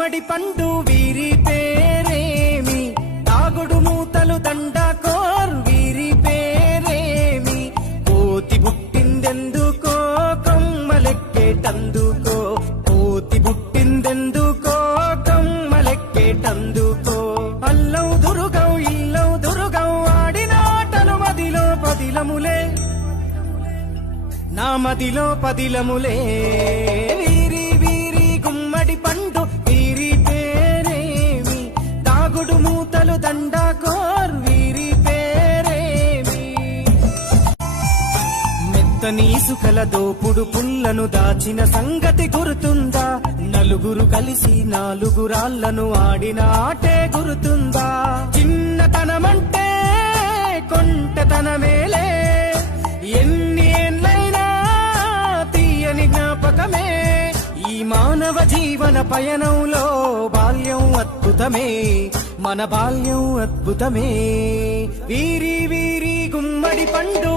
గుమ్మడి పండు వీరి పేరేమి, తాగుడు మూతలు దండకోర్ వీరి పేరేమి, కోతి పుట్టిందెందుకో కొమ్మలెక్కేటందుకో, కోతి పుట్టిందెందుకో కొమ్మలెక్కేటందుకో. అల్లౌ దురుగౌ ఇల్లౌ దురుగౌ ఆడిన ఆటలు మదిలో పదిలములే, నా మదిలో పదిలములే. వీరి వీరి గుమ్మడి పండు వీరి పేరేమి, తాగుడు మూతలు దండకోర్ వీరి పేరేమి. మెత్తని ఇసుకల దోపుడు పుల్లను దాచిన సంగతి గుర్తుందా, నలుగురు కలిసి నాలుగురాళ్లను ఆడిన ఆటే గుర్తుందా. చిన్నతనమంటే కొంటతనమేలే, ఎన్ని ఏండ్లైనా తీయని జ్ఞాపకమే. ఈ మానవ జీవన పయనంలో బాల్యం అద్భుతమే, మన బాల్యం అద్భుతమే. వీరి వీరి గుమ్మడి పండు